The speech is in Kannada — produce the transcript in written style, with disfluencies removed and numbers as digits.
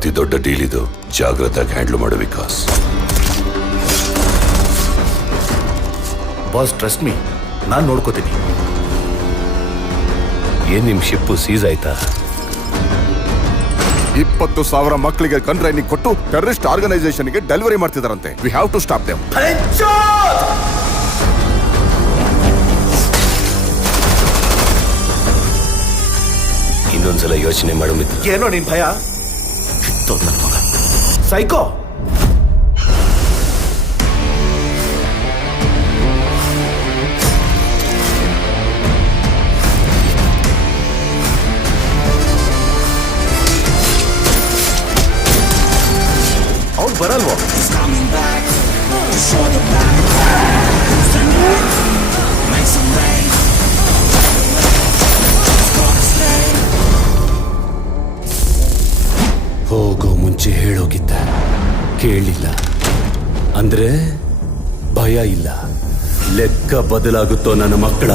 ಅತಿ ದೊಡ್ಡ ಡೀಲ್ ಇದು. ಜಾಗ್ರತೆಯಾಗಿ ಹ್ಯಾಂಡ್ಲ್ ಮಾಡು ವಿಕಾಸ್. ಬಾಸ್ ಟ್ರಸ್ಟ್ ಮೀ, ನಾನು ನೋಡ್ಕೋತೀನಿ. ಏನ್ ನಿಮ್ ಶಿಪ್ಪು ಸೀಸ್ ಆಯ್ತಾ? 20,000 ಮಕ್ಕಳಿಗೆ ಗನ್ ಟ್ರೈನಿಂಗ್ ಕೊಟ್ಟು ಟೆರರಿಸ್ಟ್ ಆರ್ಗನೈಸೇಷನ್ಗೆ ಡೆಲಿವರಿ ಮಾಡ್ತಿದಾರಂತೆ. We have to stop them. ಇನ್ನೊಂದ್ಸಲ ಯೋಚನೆ ಮಾಡು ಮಿತ್ರ. ಏನೋ ನಿನ್ ಭಯ? ಸೈಕೋ. ಅವ್ನು ಬರಲ್ವೋ? ಹೋಗೋ ಮುಂಚೆ ಹೇಳೋಗಿದ್ದ, ಕೇಳಿಲ್ಲ ಅಂದ್ರೆ ಭಯ ಇಲ್ಲ. ಲೆಕ್ಕ ಬದಲಾಗುತ್ತೋ ನನ್ನ ಮಕ್ಕಳ.